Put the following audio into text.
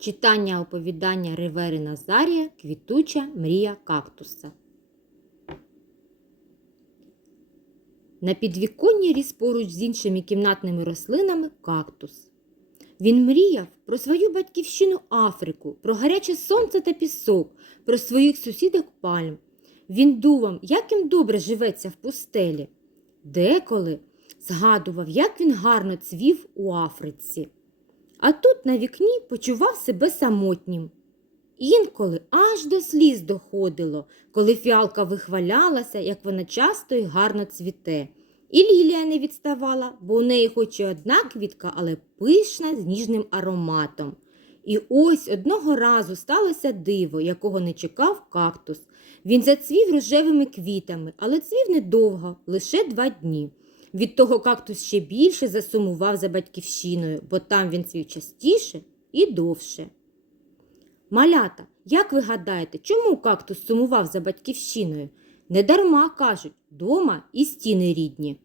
Читання оповідання Ривери Назарія Квітуча мрія кактуса. На підвіконні ріс поруч з іншими кімнатними рослинами кактус. Він мріяв про свою батьківщину Африку, про гаряче сонце та пісок, про своїх сусідок пальм. Він думав, як їм добре живеться в пустелі. Деколи згадував, як він гарно цвів у Африці. А тут на вікні почував себе самотнім. Інколи аж до сліз доходило, коли фіалка вихвалялася, як вона часто і гарно цвіте. І Лілія не відставала, бо у неї хоч і одна квітка, але пишна з ніжним ароматом. І ось одного разу сталося диво, якого не чекав кактус. Він зацвів рожевими квітами, але цвів недовго, лише два дні. Від того кактус ще більше засумував за батьківщиною, бо там він цвів частіше і довше. Малята, як ви гадаєте, чому кактус сумував за батьківщиною? Недарма кажуть, дома і стіни рідні.